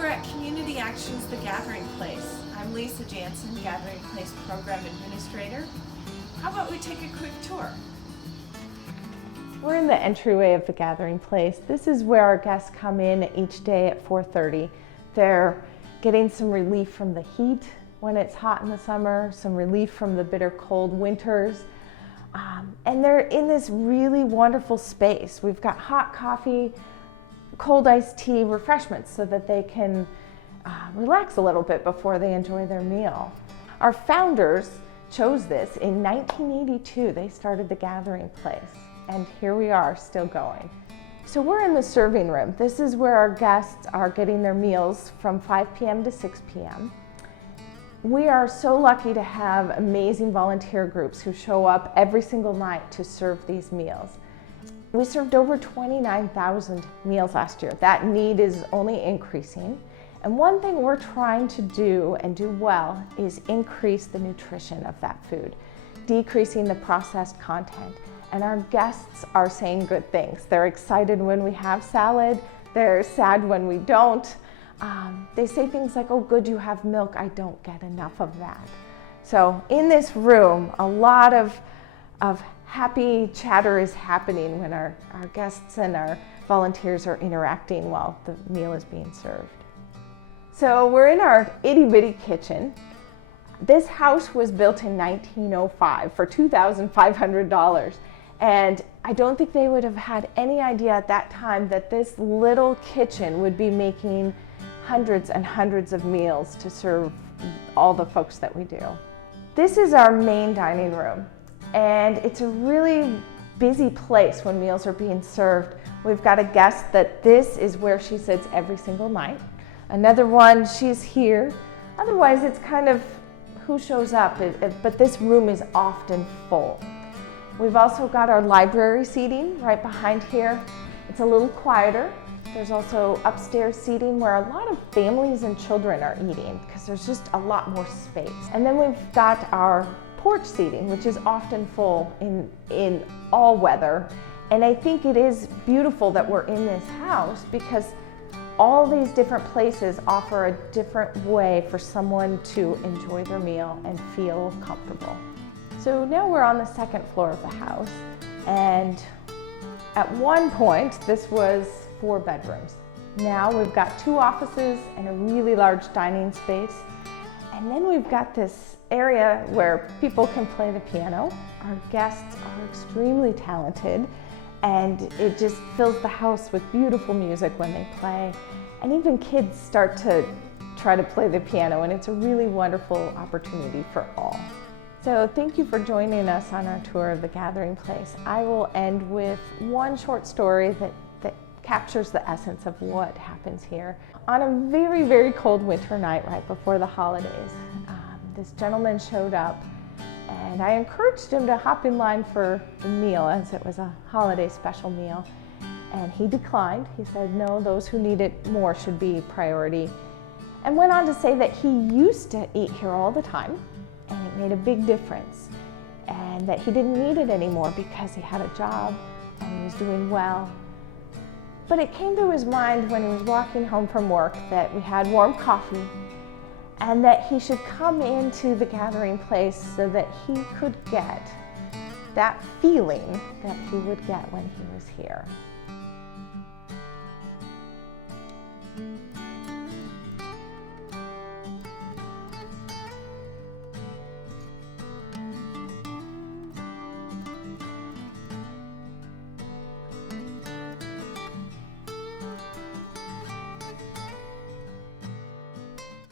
we're at Community Action's The Gathering Place. I'm Lisa Janssen, Gathering Place Program Administrator. How about we take a quick tour? We're in the entryway of The Gathering Place. This is where our guests come in each day at 4:30. They're getting some relief from the heat when it's hot in the summer, some relief from the bitter cold winters. And they're in this really wonderful space. We've got hot coffee, cold iced tea, refreshments so that they can relax a little bit before they enjoy their meal. Our founders chose this in 1982. They started The Gathering Place, and here we are still going. So we're in the serving room. This is where our guests are getting their meals from 5 p.m. to 6 p.m. We are so lucky to have amazing volunteer groups who show up every single night to serve these meals. We served over 29,000 meals last year. That need is only increasing. And one thing we're trying to do and do well is increase the nutrition of that food, decreasing the processed content. And our guests are saying good things. They're excited when we have salad. They're sad when we don't. They say things like, oh good, you have milk. I don't get enough of that. So in this room, a lot of happy chatter is happening when our guests and our volunteers are interacting while the meal is being served. So we're in our itty bitty kitchen. This house was built in 1905 for $2,500. And I don't think they would have had any idea at that time that this little kitchen would be making hundreds and hundreds of meals to serve all the folks that we do. This is our main dining room, and it's a really busy place when meals are being served. We've got a guest that this is where she sits every single night. Another one, she's here. Otherwise, it's kind of who shows up, but this room is often full. We've also got our library seating right behind here. It's a little quieter. There's also upstairs seating where a lot of families and children are eating because there's just a lot more space. And then we've got our porch seating, which is often full in all weather. And I think it is beautiful that we're in this house because all these different places offer a different way for someone to enjoy their meal and feel comfortable. So now we're on the second floor of the house, and at one point this was 4 bedrooms. Now we've got 2 offices and a really large dining space, and then we've got this area where people can play the piano. Our guests are extremely talented, and it just fills the house with beautiful music when they play, and even kids start to try to play the piano, and it's a really wonderful opportunity for all. So thank you for joining us on our tour of The Gathering Place. I will end with one short story that captures the essence of what happens here. On a very, very cold winter night right before the holidays, this gentleman showed up, and I encouraged him to hop in line for the meal as it was a holiday special meal. And he declined. He said, no, those who need it more should be priority. And went on to say that he used to eat here all the time, and it made a big difference, and that he didn't need it anymore because he had a job and he was doing well. But it came to his mind when he was walking home from work that we had warm coffee and that he should come into The Gathering Place so that he could get that feeling that he would get when he was here.